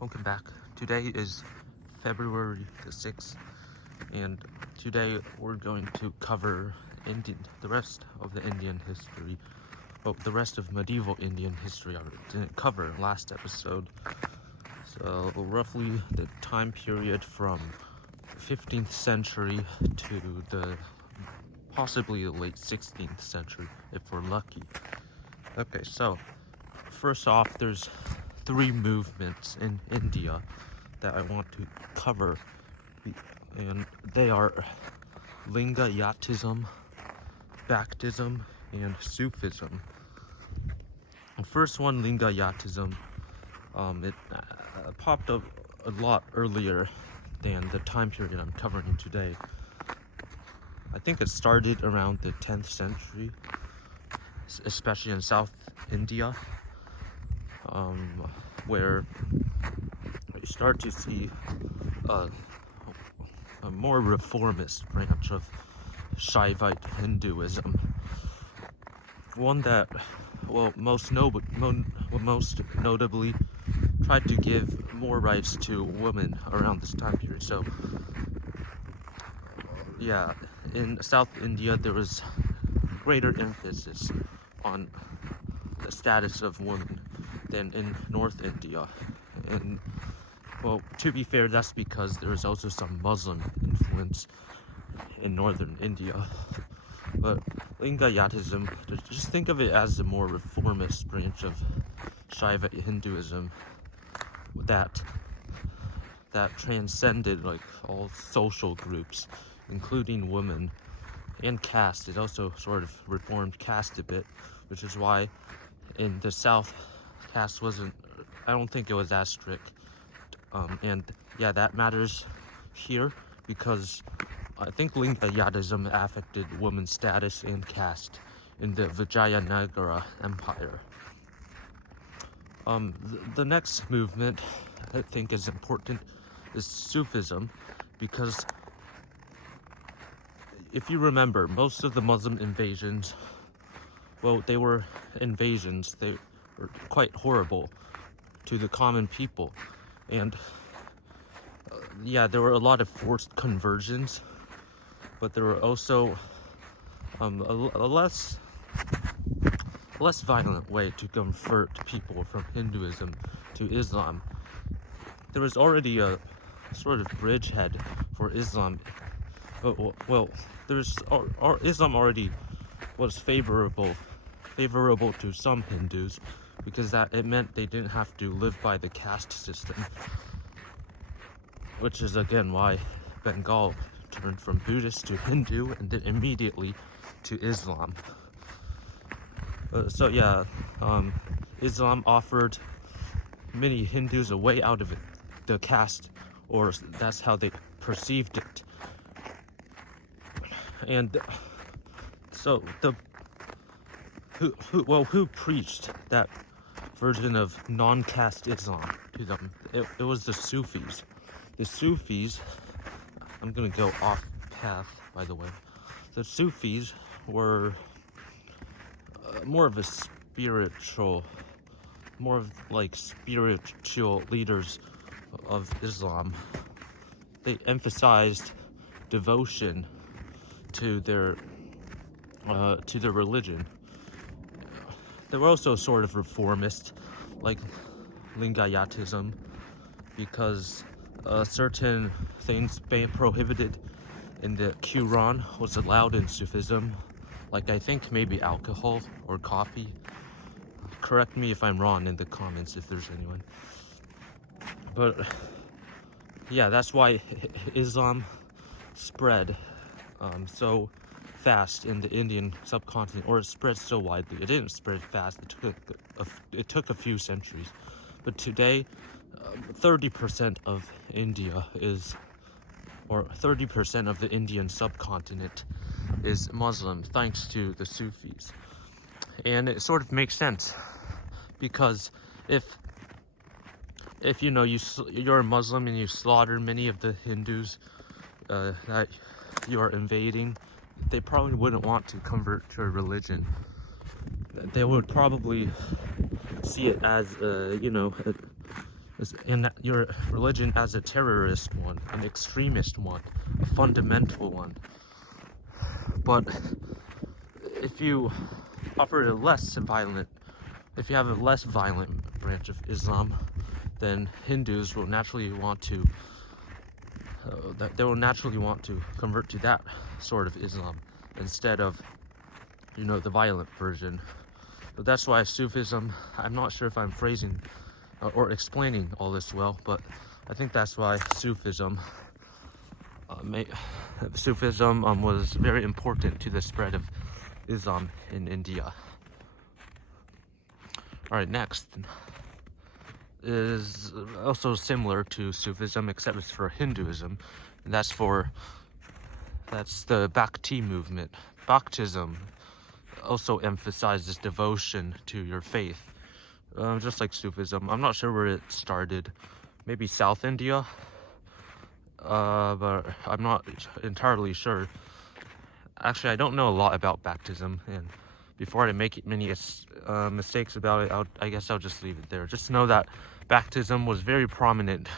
Welcome back. Today is February the 6th, and today we're going to cover the rest of the Indian history. Well, the rest of medieval Indian history I didn't cover last episode. So roughly the time period from 15th century to possibly the late 16th century, if we're lucky. Okay, so first off, there's three movements in India that I want to cover, and they are Lingayatism, Bhaktism, and Sufism. The first one, Lingayatism, it popped up a lot earlier than the time period I'm covering today. I think it started around the 10th century, especially in South India, where you start to see a more reformist branch of Shaivite Hinduism. One that, most notably tried to give more rights to women around this time period. So, yeah, in South India there was greater emphasis on the status of women than in North India. And to be fair, that's because there is also some Muslim influence in northern India. But Lingayatism, just think of it as the more reformist branch of Shaivite Hinduism that transcended like all social groups, including women and caste. It also sort of reformed caste a bit, which is why in the South, caste I don't think it was as strict. And yeah, that matters here because I think Lingayatism affected women's status and caste in the Vijayanagara Empire. The next movement I think is important is Sufism, because if you remember, most of the Muslim invasions, they were invasions. They were quite horrible to the common people. And yeah, there were a lot of forced conversions, but there were also a less violent way to convert people from Hinduism to Islam. There was already a sort of bridgehead for Islam. Islam already was favorable to some Hindus, because it meant they didn't have to live by the caste system, which is again why Bengal turned from Buddhist to Hindu and then immediately to Islam. Islam offered many Hindus a way out of the caste, or that's how they perceived it. And so who preached that version of non-caste Islam to them? It was the Sufis. The Sufis, I'm gonna go off path, by the way. The Sufis were more of spiritual leaders of Islam. They emphasized devotion to their religion. They were also sort of reformist, like Lingayatism, because certain things being prohibited in the Quran was allowed in Sufism, like I think maybe alcohol or coffee. Correct me if I'm wrong in the comments if there's anyone. But yeah, that's why Islam spread so fast in the Indian subcontinent, or it spread so widely. It didn't spread fast. It took a few centuries. But today, 30% of India or 30% of the Indian subcontinent is Muslim, thanks to the Sufis. And it sort of makes sense, because if you're a Muslim and you slaughter many of the Hindus that you are invading, they probably wouldn't want to convert to a religion. They would probably see it as in your religion as a terrorist one, an extremist one, a fundamental one. But if you offer a less violent, if you have a less violent branch of Islam, then Hindus will naturally want to, they will naturally want to convert to that sort of Islam instead of, the violent version. But that's why Sufism, I'm not sure if I'm phrasing or explaining all this well, but I think that's why Sufism was very important to the spread of Islam in India. All right, next is also similar to Sufism, except it's for Hinduism, and that's the Bhakti movement. Bhaktism also emphasizes devotion to your faith, just like Sufism. I'm not sure where it started, maybe South India, but I'm not entirely sure. Actually, I don't know a lot about baptism, and before I make many mistakes about it, I guess I'll just leave it there. Just know that baptism was very prominent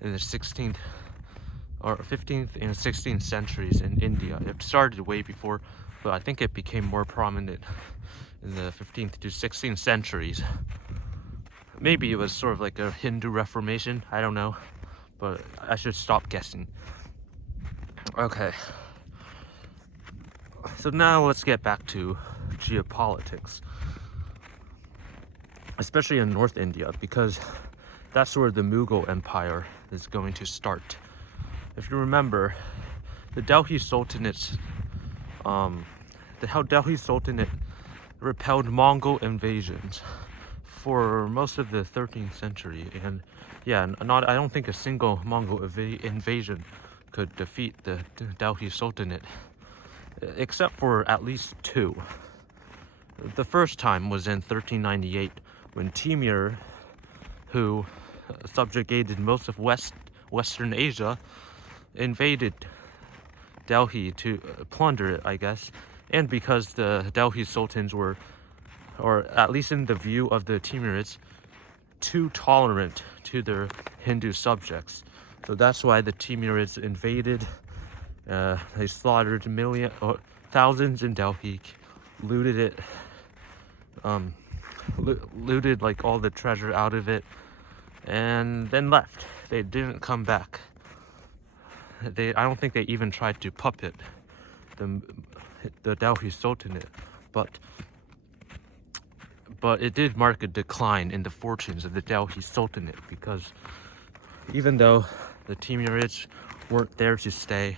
in the 16th or 15th and 16th centuries in India. It started way before, but I think it became more prominent in the 15th to 16th centuries. Maybe it was sort of like a Hindu Reformation, I don't know, but I should stop guessing. Okay. So now let's get back to geopolitics, especially in North India, because that's where the Mughal Empire is going to start. If you remember, the Delhi Sultanate repelled Mongol invasions for most of the 13th century, and yeah, I don't think a single Mongol invasion could defeat the Delhi Sultanate, except for at least two. The first time was in 1398 when Timur, who subjugated most of Western Asia, invaded Delhi to plunder it, I guess. And because the Delhi Sultans were, or at least in the view of the Timurids, too tolerant to their Hindu subjects. So that's why the Timurids invaded. They slaughtered thousands in Delhi, looted it, looted like all the treasure out of it, and then left. They didn't come back. I don't think they even tried to puppet the Delhi Sultanate, but it did mark a decline in the fortunes of the Delhi Sultanate, because even though the Timurids weren't there to stay,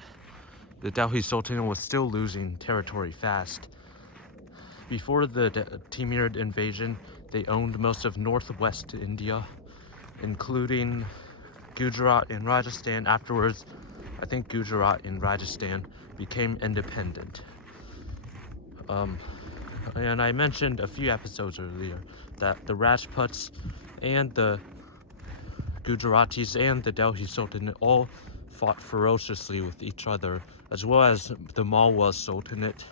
the Delhi Sultanate was still losing territory fast. Before the Timurid invasion, they owned most of northwest India, including Gujarat and Rajasthan. Afterwards, I think Gujarat and Rajasthan became independent. And I mentioned a few episodes earlier that the Rajputs and the Gujaratis and the Delhi Sultanate all fought ferociously with each other, as well as the Mughal Sultanate.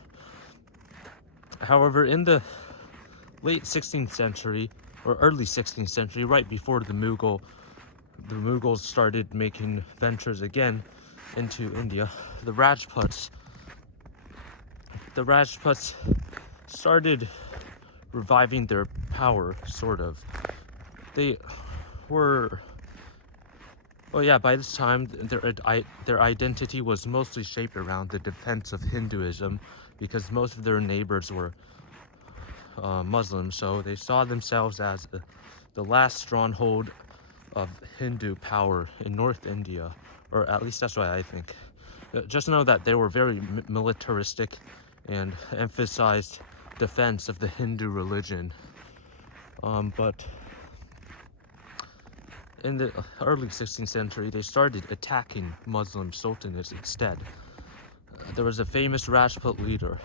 However, in the late 16th century or early 16th century, right before the Mughals started making ventures again into India, the Rajputs started reviving their power, sort of. They were, well, yeah, by this time their identity was mostly shaped around the defense of Hinduism, because most of their neighbors were Muslim, so they saw themselves as the last stronghold of Hindu power in North India, or at least that's what I think. Just know that they were very militaristic and emphasized defense of the Hindu religion. But in the early 16th century, they started attacking Muslim sultanates instead. There was a famous Rajput leader,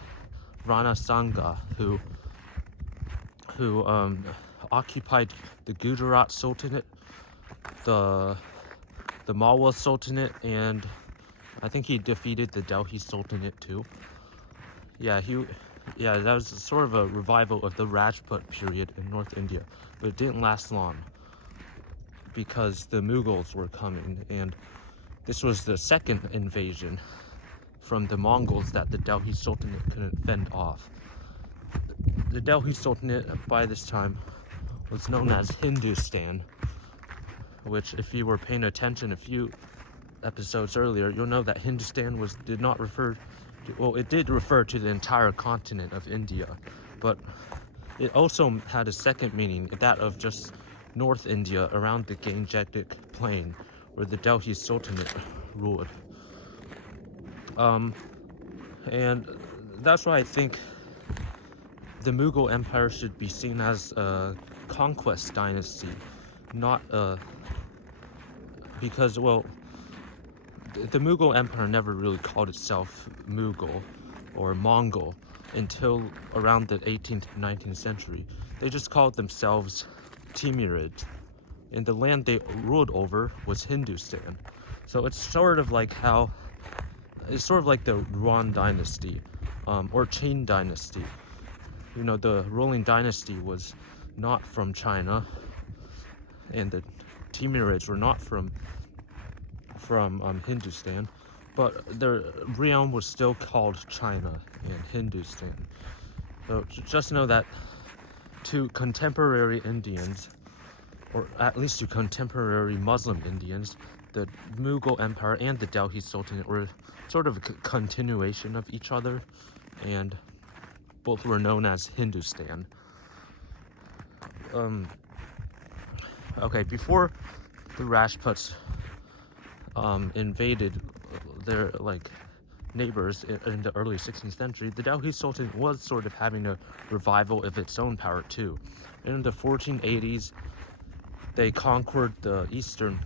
Rana Sanga, who occupied the Gujarat Sultanate, the Mughal Sultanate, and I think he defeated the Delhi Sultanate too. Yeah, that was sort of a revival of the Rajput period in North India, but it didn't last long. because the Mughals were coming, and this was the second invasion from the Mongols that the Delhi Sultanate couldn't fend off. The Delhi Sultanate by this time was known as Hindustan, which, if you were paying attention a few episodes earlier, you'll know that Hindustan did not refer to, well, it did refer to the entire continent of India, but it also had a second meaning, that of just North India around the Gangetic Plain where the Delhi Sultanate ruled. And that's why I think the Mughal Empire should be seen as a conquest dynasty, not because, well, the Mughal Empire never really called itself Mughal or Mongol until around the 18th to 19th century. They just called themselves Timurids, and the land they ruled over was Hindustan. So it's sort of like the Yuan dynasty, or Qin dynasty. You know, the ruling dynasty was not from China, and the Timurids were not from Hindustan, but their realm was still called China and Hindustan. So just know that to contemporary Indians, or at least to contemporary Muslim Indians, the Mughal Empire and the Delhi Sultanate were sort of a continuation of each other, and both were known as Hindustan. Okay, before the Rajputs invaded their neighbors in the early 16th century, the Delhi Sultanate was sort of having a revival of its own power too. In the 1480s, they conquered the eastern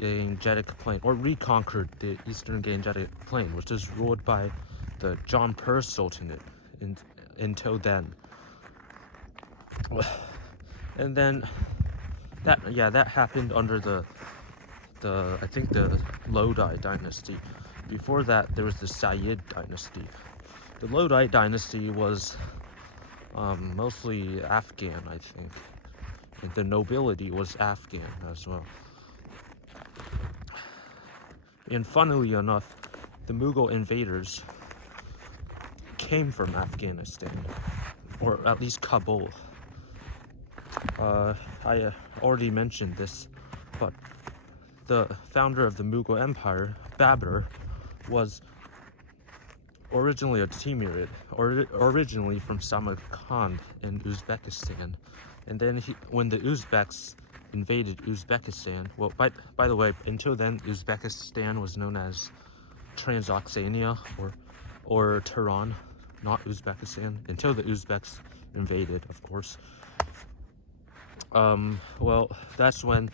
Gangetic Plain, or reconquered the eastern Gangetic Plain, which is ruled by the Jaunpur Sultanate until then. And then that happened under the I think the Lodi dynasty. Before that, there was the Sayyid dynasty. The Lodi dynasty was mostly Afghan, I think, and the nobility was Afghan as well. And funnily enough, the Mughal invaders came from Afghanistan, or at least Kabul. I already mentioned this, but the founder of the Mughal Empire, Babur, was originally a Timurid, originally from Samarkand in Uzbekistan. And then when the Uzbeks invaded Uzbekistan, well, by the way, until then, Uzbekistan was known as Transoxania or Tehran, not Uzbekistan, until the Uzbeks invaded, of course. Well, that's when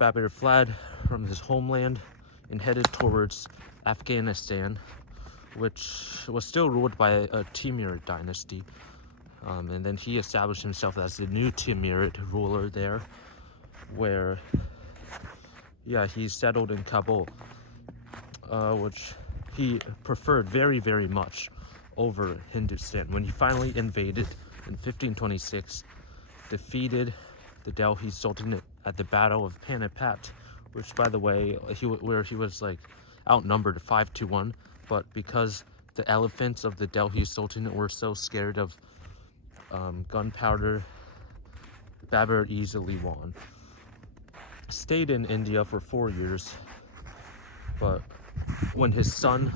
Babur fled from his homeland and headed towards Afghanistan, which was still ruled by a Timurid dynasty. And then he established himself as the new Timurid ruler there, where, he settled in Kabul, which he preferred very, very much over Hindustan. When he finally invaded in 1526, defeated the Delhi Sultanate at the Battle of Panipat, which, by the way, he was outnumbered 5-1, but because the elephants of the Delhi Sultanate were so scared of gunpowder, Babur easily won. Stayed in India for 4 years, but when his son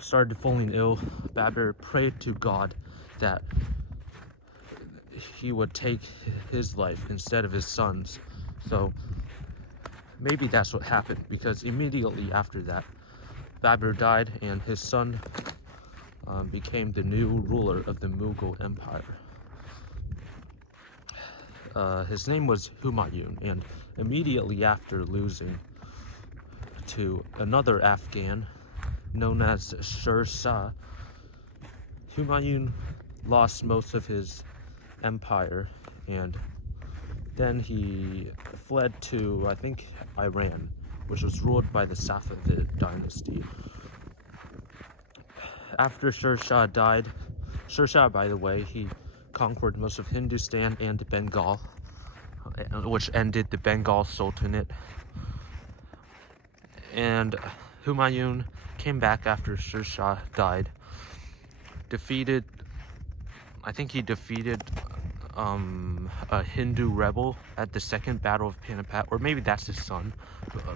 started falling ill, Babur prayed to God that he would take his life instead of his son's. So maybe that's what happened, because immediately after that, Babur died and his son became the new ruler of the Mughal Empire. His name was Humayun, and immediately after losing to another Afghan known as Sher Shah, Humayun lost most of his empire, and then he fled to, I think, Iran, which was ruled by the Safavid dynasty. After Sher Shah died, Sher Shah, by the way, he conquered most of Hindustan and Bengal, which ended the Bengal Sultanate. And Humayun came back after Sher Shah died. I think he defeated a Hindu rebel at the Second Battle of Panipat, or maybe that's his son.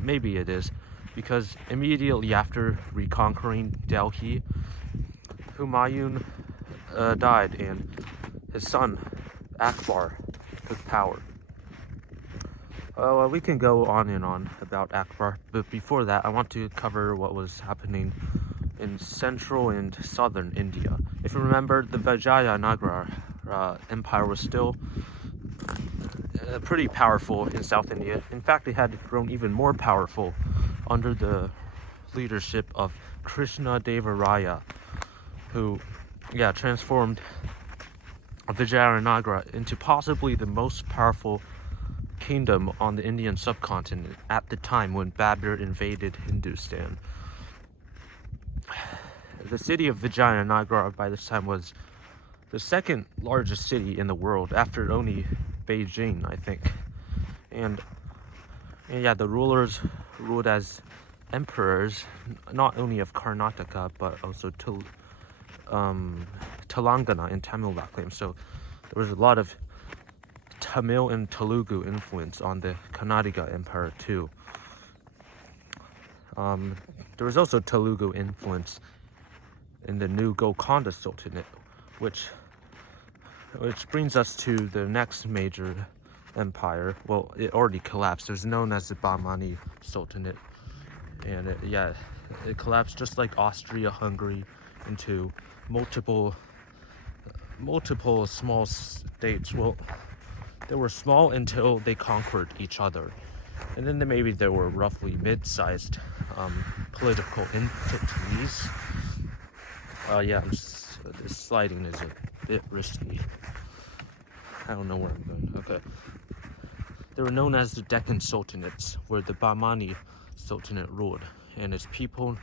Maybe it is, because immediately after reconquering Delhi, Humayun died, and his son Akbar took power. We can go on and on about Akbar, but before that, I want to cover what was happening in central and southern India. If you remember, the Vijayanagara Empire was still pretty powerful in South India. In fact, it had grown even more powerful under the leadership of Krishna Deva Raya, who transformed Vijayanagara into possibly the most powerful kingdom on the Indian subcontinent at the time when Babur invaded Hindustan. The city of Vijayanagara by this time was the second largest city in the world, after only Beijing, I think. And the rulers ruled as emperors, not only of Karnataka, but also Telangana and Tamil Nadu. So there was a lot of Tamil and Telugu influence on the Karnataka Empire too. There was also Telugu influence in the new Golconda Sultanate, which brings us to the next major empire. Well, it already collapsed. It was known as the Bahmani Sultanate, and it collapsed just like Austria-Hungary into multiple small states. Well, they were small until they conquered each other, and then maybe they were roughly mid-sized political entities. This sliding is a bit risky. I don't know where I'm going. Okay. They were known as the Deccan Sultanates, where the Bahmani Sultanate ruled, and its people,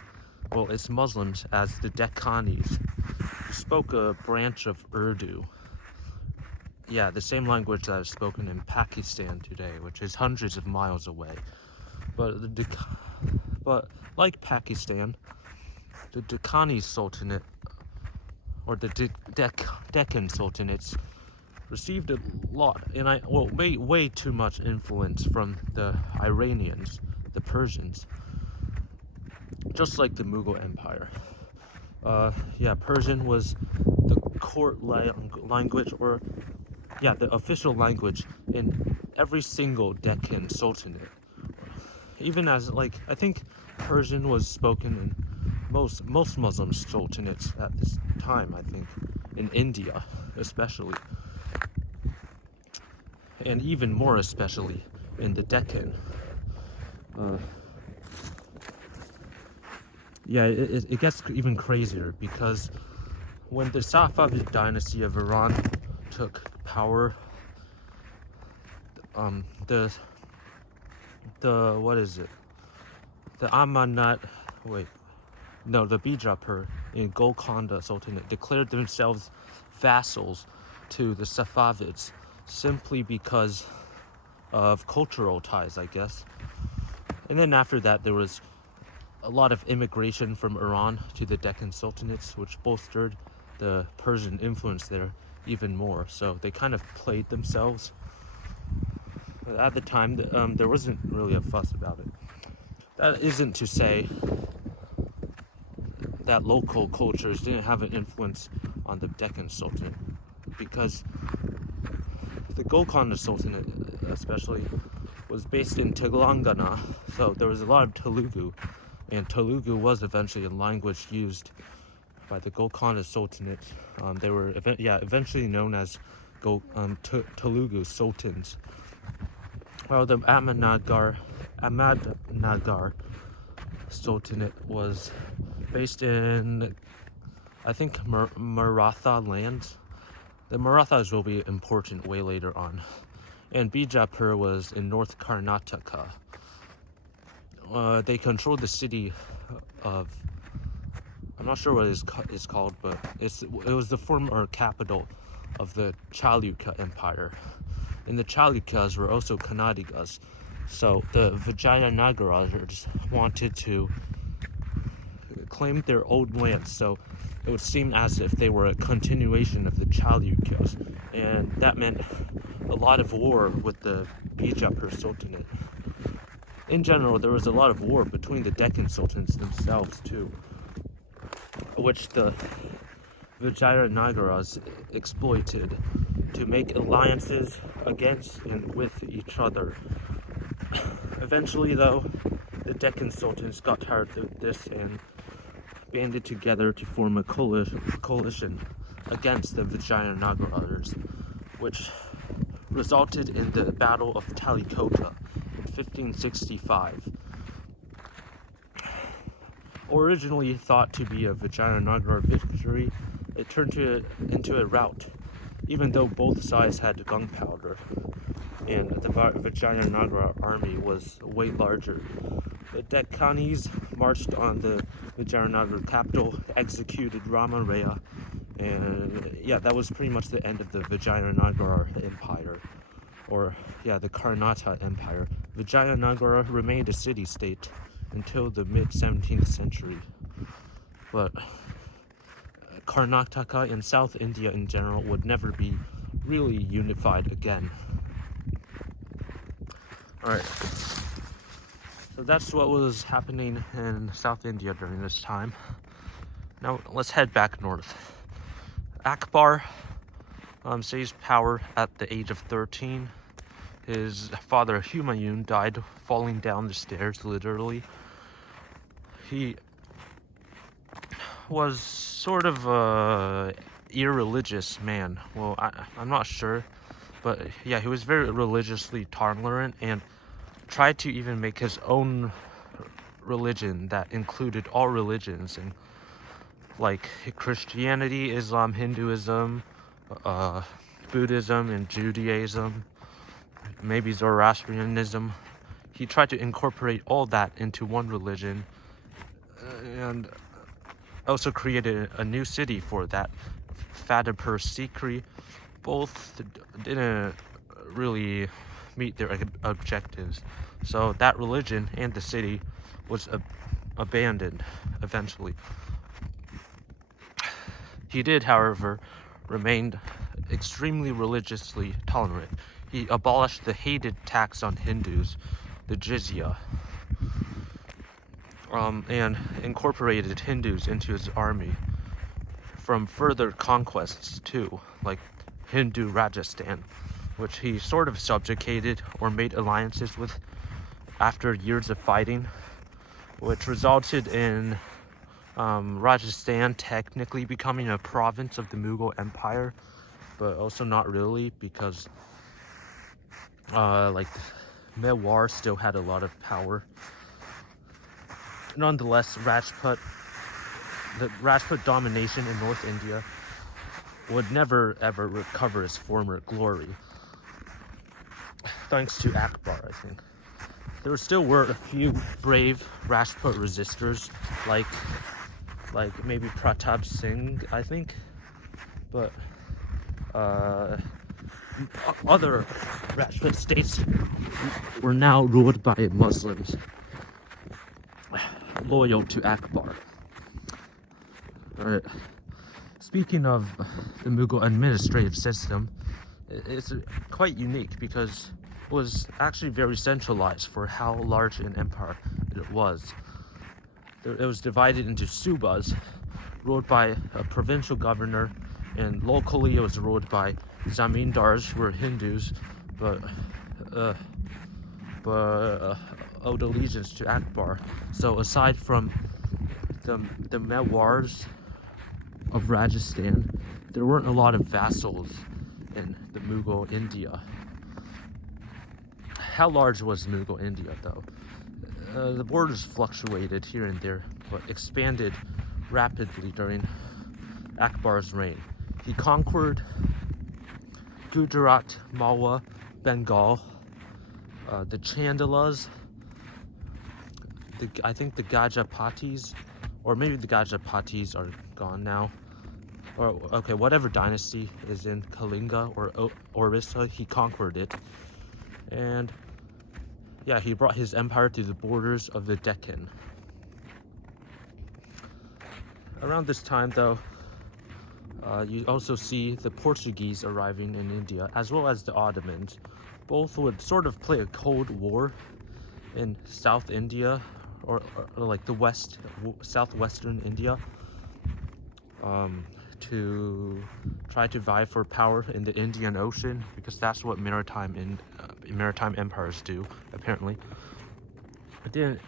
its Muslims, as the Deccanis, spoke a branch of Urdu. Yeah, the same language that is spoken in Pakistan today, which is hundreds of miles away. But like Pakistan, the Deccani Sultanate, or the Deccan Sultanates, received a lot, and way too much influence from the Iranians, the Persians, just like the Mughal Empire. Persian was the court language, or the official language in every single Deccan Sultanate. Even as, I think Persian was spoken in most Muslim sultanates at this time, I think, in India especially, and even more especially in the Deccan. It gets even crazier, because when the Safavid dynasty of Iran took power, the Bijapur in Golconda Sultanate declared themselves vassals to the Safavids simply because of cultural ties, I guess. And then after that, there was a lot of immigration from Iran to the Deccan Sultanates, which bolstered the Persian influence there even more. So they kind of played themselves. At the time, there wasn't really a fuss about it. That isn't to say that local cultures didn't have an influence on the Deccan Sultanate, because the Golconda Sultanate especially was based in Telangana, so there was a lot of Telugu, and Telugu was eventually a language used by the Golconda Sultanate. They were eventually known as Telugu Sultans. Well, the Ahmadnagar Sultanate was based in, I think, Maratha lands. The Marathas will be important way later on. And Bijapur was in North Karnataka. They controlled the city of, I'm not sure what it's called, but it was the former capital of the Chalukya Empire. And the Chalukyas were also Kannadigas. So the Vijayanagaras wanted to claim their old lands, so it would seem as if they were a continuation of the Chalukyas. And that meant a lot of war with the Bijapur Sultanate. In general, there was a lot of war between the Deccan sultans themselves too, which the Vijayanagaras exploited to make alliances against and with each other. Eventually, though, the Deccan sultans got tired of this and banded together to form a coalition against the Vijayanagaras, which resulted in the Battle of Talikota in 1565. Originally thought to be a Vijayanagara victory, it turned into a rout, even though both sides had gunpowder, and the Vijayanagara army was way larger. The Deccanis marched on the Vijayanagara capital, executed Ramaraya, and yeah, that was pretty much the end of the Vijayanagara Empire, or yeah, the Karnataka Empire. Vijayanagara remained a city-state until the mid-17th century, but Karnataka and South India in general would never be really unified again. Alright, so that's what was happening in South India during this time. Now let's head back north. Akbar seized power at the age of 13. His father Humayun died falling down the stairs, literally. He was sort of a irreligious man. Well, I'm not sure, but yeah, he was very religiously tolerant and tried to even make his own religion that included all religions, and like Christianity, Islam, Hinduism, Buddhism, and Judaism, maybe Zoroastrianism. He tried to incorporate all that into one religion, and also created a new city for that, Fatehpur Sikri. Both didn't really meet their objectives, so that religion and the city was abandoned eventually. He did, however, remain extremely religiously tolerant. He abolished the hated tax on Hindus, the jizya, and incorporated Hindus into his army from further conquests too, like Hindu Rajasthan, which he sort of subjugated or made alliances with after years of fighting, which resulted in Rajasthan technically becoming a province of the Mughal Empire, but also not really, because like Mewar still had a lot of power. Nonetheless, the Rajput domination in North India would never ever recover its former glory, thanks to Akbar, I think. There still were a few brave Rajput resistors, like maybe Pratap Singh, I think, but other Rajput states were now ruled by Muslims loyal to Akbar. Alright. Speaking of the Mughal administrative system, it's quite unique because it was actually very centralized for how large an empire it was. It was divided into subas, ruled by a provincial governor, and locally it was ruled by zamindars, who were Hindus, but owed allegiance to Akbar. So aside from the Mewars of Rajasthan, there weren't a lot of vassals in the Mughal India. How large was Mughal India, though? The borders fluctuated here and there, but expanded rapidly during Akbar's reign. He conquered Gujarat, Malwa, Bengal, the Chandalas, I think the Gajapatis, or maybe the Gajapatis are gone now. or okay, whatever dynasty is in Kalinga or Orissa, he conquered it. And yeah, he brought his empire to the borders of the Deccan. Around this time, though, you also see the Portuguese arriving in India, as well as the Ottomans. Both would sort of play a Cold War in South India, or like the southwestern India, to try to vie for power in the Indian Ocean, because that's what maritime empires do, apparently. It didn't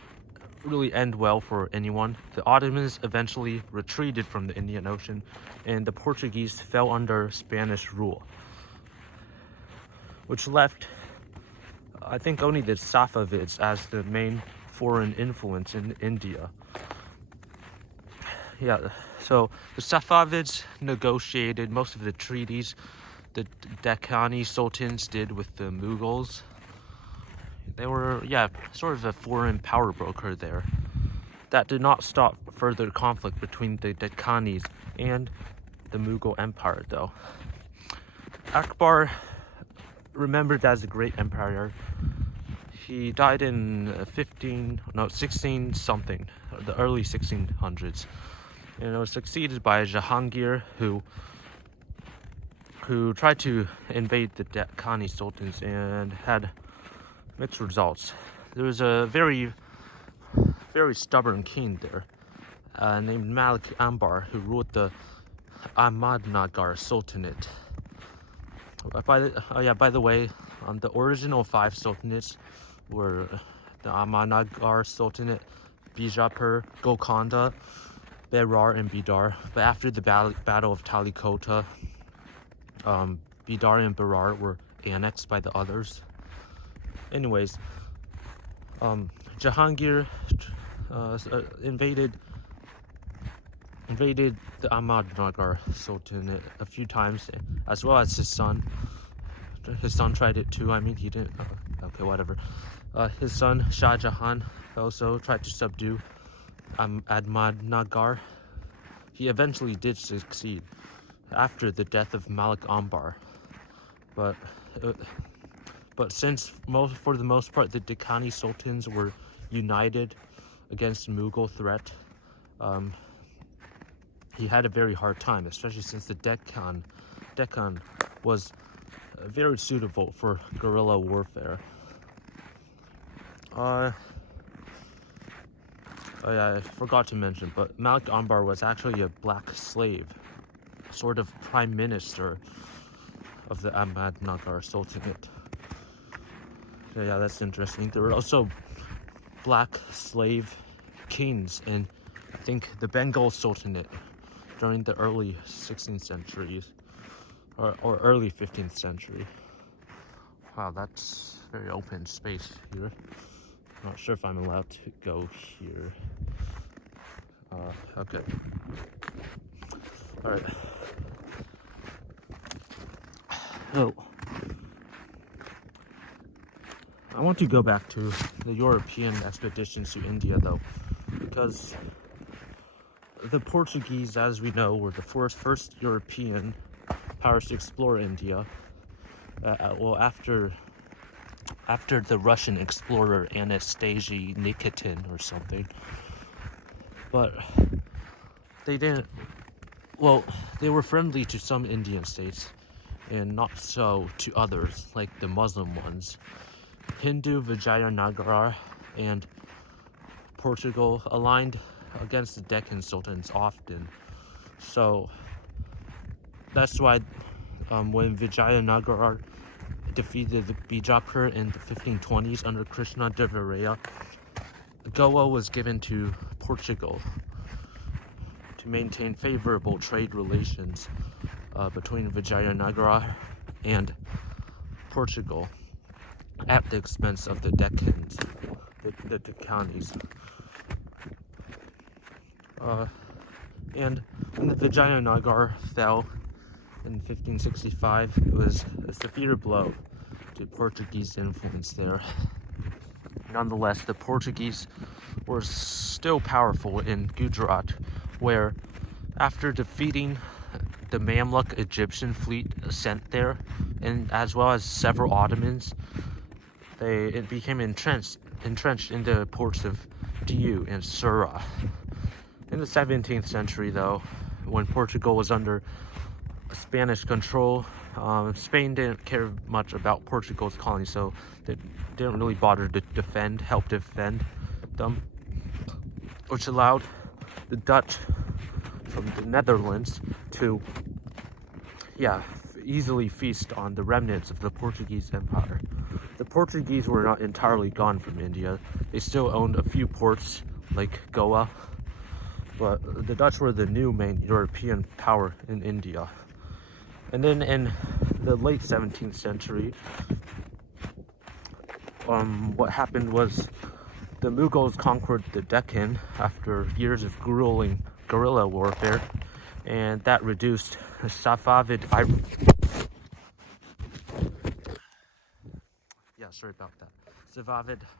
really end well for anyone. The Ottomans eventually retreated from the Indian Ocean, and the Portuguese fell under Spanish rule, which left, I think, only the Safavids as the main foreign influence in India. Yeah, so the Safavids negotiated most of the treaties the Deccani sultans did with the Mughals. They were, yeah, sort of a foreign power broker there. That did not stop further conflict between the Deccanis and the Mughal Empire, though. Akbar, remembered as a great emperor, he died in 16 something, the early 1600s, and it was succeeded by Jahangir, who tried to invade the Deccani sultans and had mixed results. There was a very stubborn king there, named Malik Ambar, who ruled the Ahmadnagar Sultanate. By the way, the original 5 sultanates were the Ahmadnagar Sultanate, Bijapur, Golconda, Berar, and Bidar. But after the Battle of Talikota, Bidar and Berar were annexed by the others. Anyways, Jahangir invaded the Ahmadnagar Sultanate a few times, as well as his son. His son tried it too. I mean, he didn't. Okay, whatever. His son Shah Jahan also tried to subdue Ahmadnagar. He eventually did succeed after the death of Malik Ambar, but since for the most part the Deccani sultans were united against the Mughal threat, he had a very hard time, especially since the Deccan was very suitable for guerrilla warfare. Oh yeah, I forgot to mention, but Malik Ambar was actually a black slave, sort of prime minister of the Ahmadnagar Sultanate. Yeah, that's interesting. There were also black slave kings in, I think, the Bengal Sultanate during the early 16th century or early 15th century. Wow, that's very open space here. Not sure if I'm allowed to go here. Okay. All right. Oh, I want to go back to the European expeditions to India, though, because the Portuguese, as we know, were the first European powers to explore India. Well, after the Russian explorer Anastasia Nikitin or something. But they didn't. Well, they were friendly to some Indian states, and not so to others, like the Muslim ones. Hindu Vijayanagara and Portugal aligned against the Deccan sultans often. So that's why when Vijayanagara defeated the Bijapur in the 1520s under Krishna Devaraya, Goa was given to Portugal to maintain favorable trade relations between Vijayanagara and Portugal at the expense of the Deccans, the Deccanis. And when the Vijayanagara fell in 1565, it was a severe blow to Portuguese influence there. Nonetheless, the Portuguese were still powerful in Gujarat, where after defeating the Mamluk Egyptian fleet sent there, and as well as several Ottomans, it became entrenched in the ports of Diu and Sura. In the 17th century, though, when Portugal was under Spanish control, Spain didn't care much about Portugal's colonies, so they didn't really bother to help defend them, which allowed the Dutch from the Netherlands to, easily feast on the remnants of the Portuguese Empire. The Portuguese were not entirely gone from India. They still owned a few ports like Goa, but the Dutch were the new main European power in India. And then in the late 17th century, what happened was the Mughals conquered the Deccan after years of grueling guerrilla warfare, and that reduced Safavid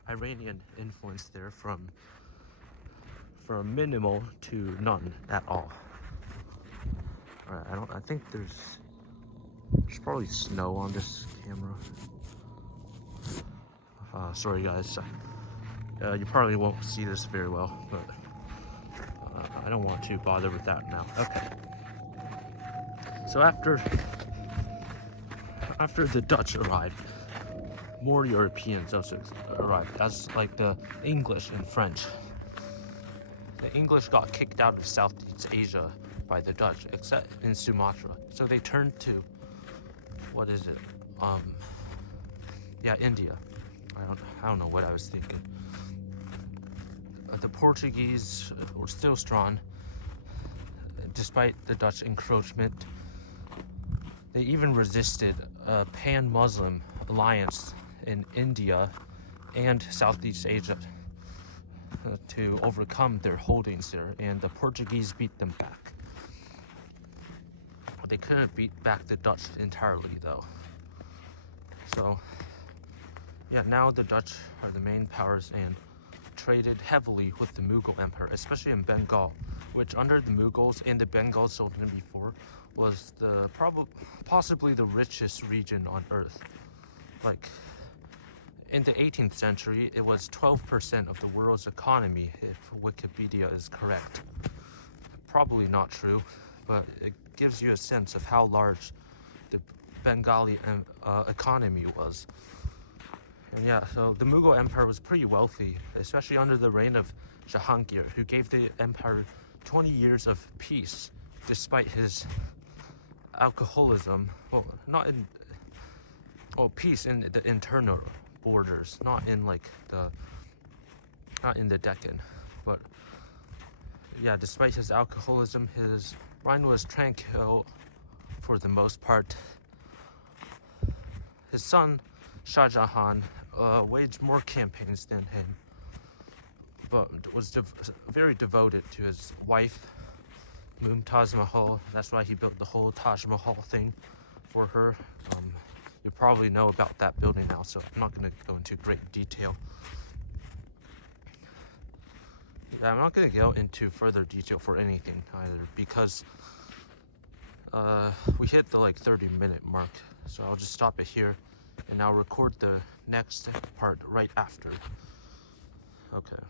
Iranian influence there from minimal to none at all. Alright, I think there's probably snow on this camera. Sorry guys, you probably won't see this very well, but I don't want to bother with that now. Okay. So after the Dutch arrived, more Europeans also arrived, as like the English and French. The English got kicked out of Southeast Asia by the Dutch, except in Sumatra. So they turned to, what is it? India. I don't know what I was thinking. The Portuguese were still strong, despite the Dutch encroachment. They even resisted a pan-Muslim alliance in India and Southeast Asia to overcome their holdings there, and the Portuguese beat them back. They couldn't beat back the Dutch entirely, though. So, now the Dutch are the main powers and traded heavily with the Mughal Empire, especially in Bengal, which under the Mughals and the Bengal Sultanate before was possibly the richest region on earth. Like, in the 18th century, it was 12% of the world's economy, if Wikipedia is correct. Probably not true, but it gives you a sense of how large the Bengali economy was. And so the Mughal Empire was pretty wealthy, especially under the reign of Jahangir, who gave the empire 20 years of peace, despite his alcoholism. Peace in the internal borders, not in the Deccan. But despite his alcoholism, his reign was tranquil for the most part. His son Shah Jahan waged more campaigns than him, but was very devoted to his wife, Mumtaz Mahal. That's why he built the whole Taj Mahal thing for her. You probably know about that building now, so I'm not going to go into great detail. I'm not going to go into further detail for anything either, because we hit the 30-minute mark, so I'll just stop it here, and I'll record the next part right after. Okay.